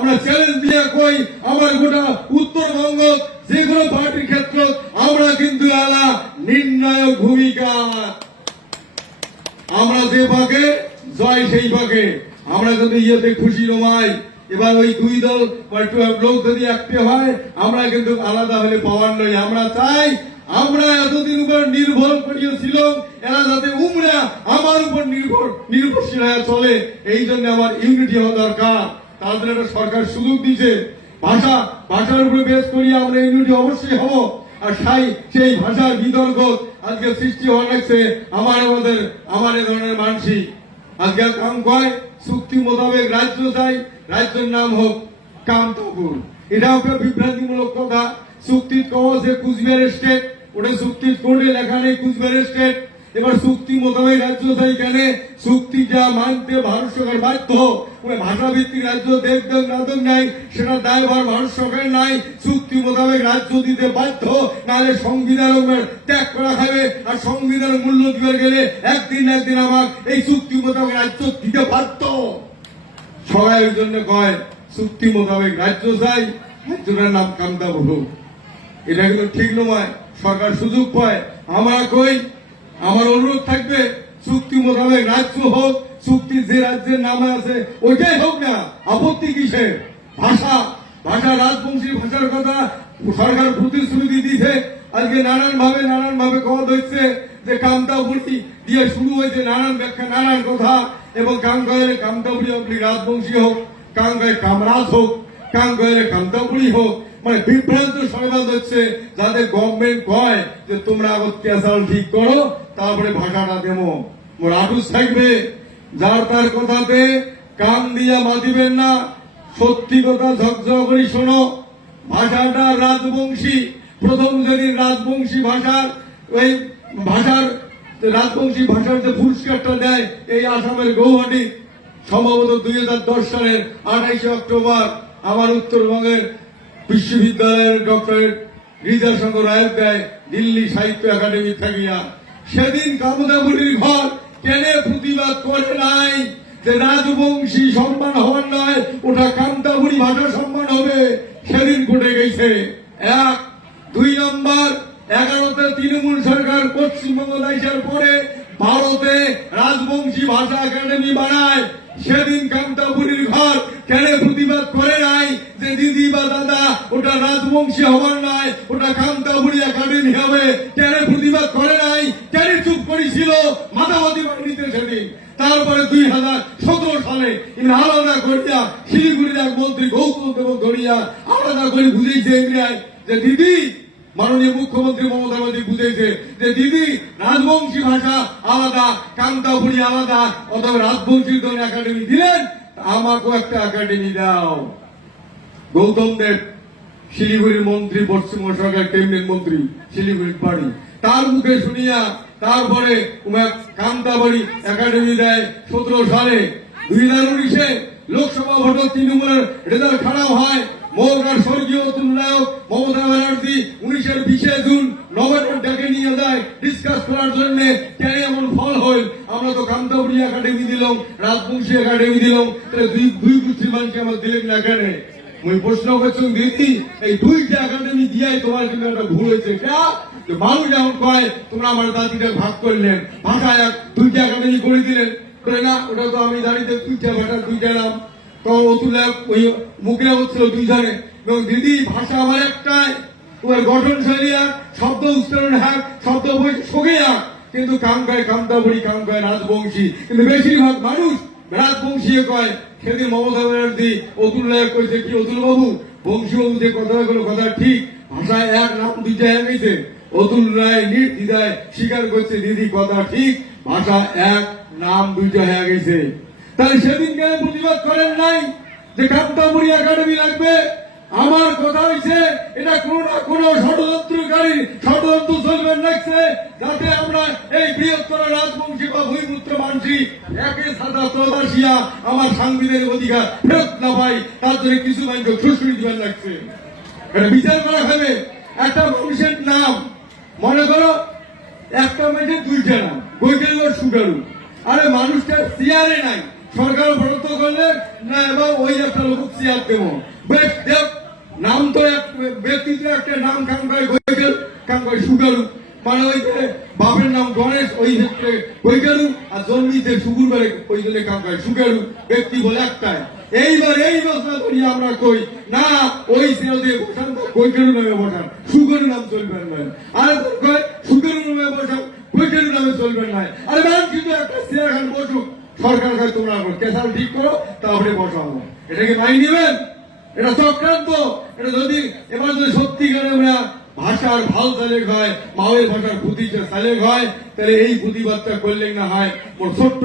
আমরা চ্যালেঞ্জ দিয়ে কই আমার গোটা উত্তরবঙ্গ যে কোনো পার্টির ক্ষেত্রে আমরা কিন্তু এলা নির্ণায়ক ভূমিকা, আমরা যে পাকে জয় সেই পাকে আমরা কিন্তু ইয়েতে খুশি নমাই। এবার ওই দুই দল লোক যদি একটি হয় আমরা কিন্তু আলাদা হলে পাওয়ার নয়। আমরা চাই আমরা এতদিন উপর নির্ভর করিয়েছিল এরা যাতে উমরা আমার উপর নির্ভরশীল হয়ে চলে, এই জন্য আমার ইউনিটি হওয়া দরকার। তাদের একটা সরকার সুযোগ দিচ্ছে, ভাষার উপরে বেশ করি আমরা ইউনিটি অবশ্যই হব। আর সেই ভাষার বিতর্ক আজকে সৃষ্টি হওয়া লাগছে আমার এ ধরনের মানসিক। আজকে কাম কয় চুক্তি মোতাবেক রাজ্য চাই, রাজ্যের নাম হোক কামতাপুর। এটা একটা বিভ্রান্তিমূলক কথা। চুক্তির কওয়া যে কুচবিহার স্টেট, ওটা চুক্তির কোর্টে লেখা নেই কুচবিহার স্টেট। এবার চুক্তি মোতাবেক রাজ্য চাই কেন? চুক্তি যা মানতে ভারত সরকার বাধ্য। ভাষা ভিত্তিক রাজ্য দেখবেন নাদক নাই, সেটা দায়ভার ভারত সরকার নাই। চুক্তি মোতাবেক রাজ্য দিতে বাধ্য, নাহলে সংবিধান ত্যাগ করা খাবে। আর সংবিধানের মূল্য দিতে গেলে একদিন না একদিন আমার এই চুক্তি মোতাবেক রাজ্য দিতে বাধ্য। সবাই ওই জন্য কয় চুক্তি মোতাবেক রাজ্য চাই, রাজ্যটার নাম কামতাপুর। এটা কিন্তু ঠিক নয়, সরকার সুযোগ পায়। আমরা কই আমার অনুরোধ থাকবে চুক্তি মোতাবেক রাজ্য হোক, চুক্তি যে রাজ্যের নামে আছে ওইটাই হোক না, আপত্তি কিসে? ভাষা রাজবংশী ভাষার কথা সরকার প্রতিশ্রুতি দিয়েছে। আজকে নানান ভাবে কথা হচ্ছে যে কামতাপুরি দিয়ে শুরু হয়েছে নানান ব্যাখ্যা, নানান কথা। এবং কামতাপুরি আপনি রাজবংশী হোক, কাঙ্গায় কামরাজ হোক, কাঙ্গায় কামতাপুরি হোক, মানে বিভ্রান্ত সমাজ হচ্ছে। যাদের গভর্নমেন্ট কয় যে তোমরা আবার ক্যাসাল ঠিক করো তারপরে ভাষাটা দেবো, মোর আটুস থাকবে। যার তার কথাতে কান দিয়া মাতিবেন না, সত্যি কথা ঝকঝক করে শোনো। ভাষাটা রাজবংশী, প্রথম যেদিন রাজবংশী ভাষার রাজবংশী ভাষার যে পুরস্কারটা দেয় এই আসামের গৌহাটি সম্ভবত 2010 সালের 28 অক্টোবর আমার উত্তরবঙ্গের বিশ্ববিদ্যালয়ের ডক্টরেট হৃদয়শঙ্কর রায়ের দেয় দিল্লি সাহিত্য একাডেমি থাকিয়া। সেদিন কামতাপুরীর ঘর কেন প্রতিবাদ করে নাই যে রাজবংশী সম্মান হওয়ার নয়, ওটা কামতাপুরী ভাষা সম্মান হবে? সেদিন ঘটে গেছে। 1 2 নম্বর 11তে তৃণমূল সরকার পশ্চিমবঙ্গ আসার পরে ভারতে রাজবংশী ভাষা একাডেমি বানায়। সেদিন কামতাপুরীর ঘর কেন প্রতিবাদ করে নাই যে দিদি বা দাদা ওটা রাজবংশী হবার নয়, ওটা কামতাপুরী একাডেমি হবে? কেন প্রতিবাদ করে নাই? কেন চুপ করেছিল? মাথামাতি বাড়িতে সেদিন। তারপরে 2017 সালে আলাদা করিয়া শিলিগুড়ির এক মন্ত্রী গৌতম দেব ধরিয়া আলাদা করে বুঝেছে ইন্ডিয়ায় যে দিদি, মাননীয় মুখ্যমন্ত্রী মমতা ব্যানার্জি বুঝেছে যে দিদি রাজবংশী ভাষা আলাদা, কামতাপুরী আলাদা, অথবা রাজবংশীর জন্য একাডেমি দিলেন, আমাকেও একটা একাডেমি দাও। গৌতম দেব শিলিগুড়ির মন্ত্রী, পশ্চিমবঙ্গ সরকার ক্যাবিনেট মন্ত্রী, শিলিগুড়ির বাড়ি, তার মুখে শুনিয়া তারপরে কামতাপুরী একাডেমি দেয় 17 সালে। 2019-এ লোকসভা ভোটে তৃণমূলের রেজাল্ট খারাপ হয়। মৌকার স্বর্গীয় তুলনায়ক মমতা ব্যানার্জি 20 জুন নবান্ন ডেকে নিয়ে যায় ডিসকাস করার জন্য। কেন এমন ফল হল? আমরা তো কামতাপুরী একাডেমি দিলাম, রাজবংশী একাডেমি দিলাম, তাহলে দুই গোষ্ঠীর মানুষকে আমরা দিলেন না কেন? আমি প্রশ্ন করছি দিদি, এই 2টা একাডেমি দিয়াই তোমার কিন্তু একটা ভুল হয়েছে। মানুষ যেমন কয় তোমরা আমার জাতিটা ভাগ করলেন, ভাষায় 2টা একাডেমি করে দিলেন, না ওটা তো আমি দাঁড়িয়ে 2টা ভাষার 2টা নাম। তো অতুলা ওই মুখে হচ্ছিল 2 জনে। এবং দিদি ভাষা আমার একটাই, তোমার গঠন শৈলী এক, শব্দ উচ্চারণ এক, শব্দ সঙ্গে এক, কিন্তু কামতাপুরী রাজবংশী। কিন্তু বেশিরভাগ মানুষ রাজবংশী কয়। সেদিন মমতা ব্যানার্জি অতুল রায় কইছে কি, অতুল বাবু বংশী বাবু যে কথাগুলো কথা ঠিক, ভাষায় এক নাম 2টা হয়ে গেছে। অতুল রায় নির্দ্বিধায় স্বীকার করছে দিদি কথা ঠিক, ভাষা এক নাম 2টা হয়ে গেছে। তাই সেদিন কেন প্রতিবাদ করেন নাই যে কামতাপুরী একাডেমি লাগবে? আমার কথা হয়েছে এটা কোন না কোন ষড়যন্ত্রকারী ষড়যন্ত্র চলবে লাগছে, যাতে আমরা এই বৃহত্তর রাজবংশী বা ভূমিপুত্র মানসি একে সাদা তদাসিয়া আমার সাংবিধানিক অধিকার ফেরত না পাই, তার জন্য কিছু মানুষকে খুশি দিবেন লাগছে। এটা বিচার করা হবে। একটা মানুষের নাম মনে করো, একটা মানুষের 2টা নাম, বৈকাল সুগারু। আরে মানুষটা চেয়ারে নাই, সরকার বরাদ্দ করলে না এবং ওই একটা লোক চেয়ার দেবো বেশ দেব নাম তো এক ব্যক্তি তো একটা নাম কাম করে গৈগেল কাম করে সুগারু মানে ওই যে বাপের নাম গণেশ ওই ক্ষেত্রে গৈগেলু আর জন্মিতে সুগুর বেড়ে ওই জন্য কাম করে সুগারু ব্যক্তি বলে একটাই এইবার এই বছর ধরে আমরা কই না ওই সেল দিয়ে বসান গৈগেলু নামে বসান সুগারু নাম চলবেন না আর কয় সুগারু নামে বসান গৈগেলু নামে চলবেন না আরে মান কিন্তু একটা চেয়ার খান বসুক সরকার কাছে তোমরা কেসাল ঠিক করো তারপরে বসাবো এটা কি মাই নেবেন এটা চক্রান্ত এটা যদি এবার যদি সত্যিকারে আমরা ভাষার ভাল সালেক হয় মাওয়ের ভাষার পুঁথি সালেক হয় তাহলে এই প্রতিবাদটা করলে না হয় ছোট্ট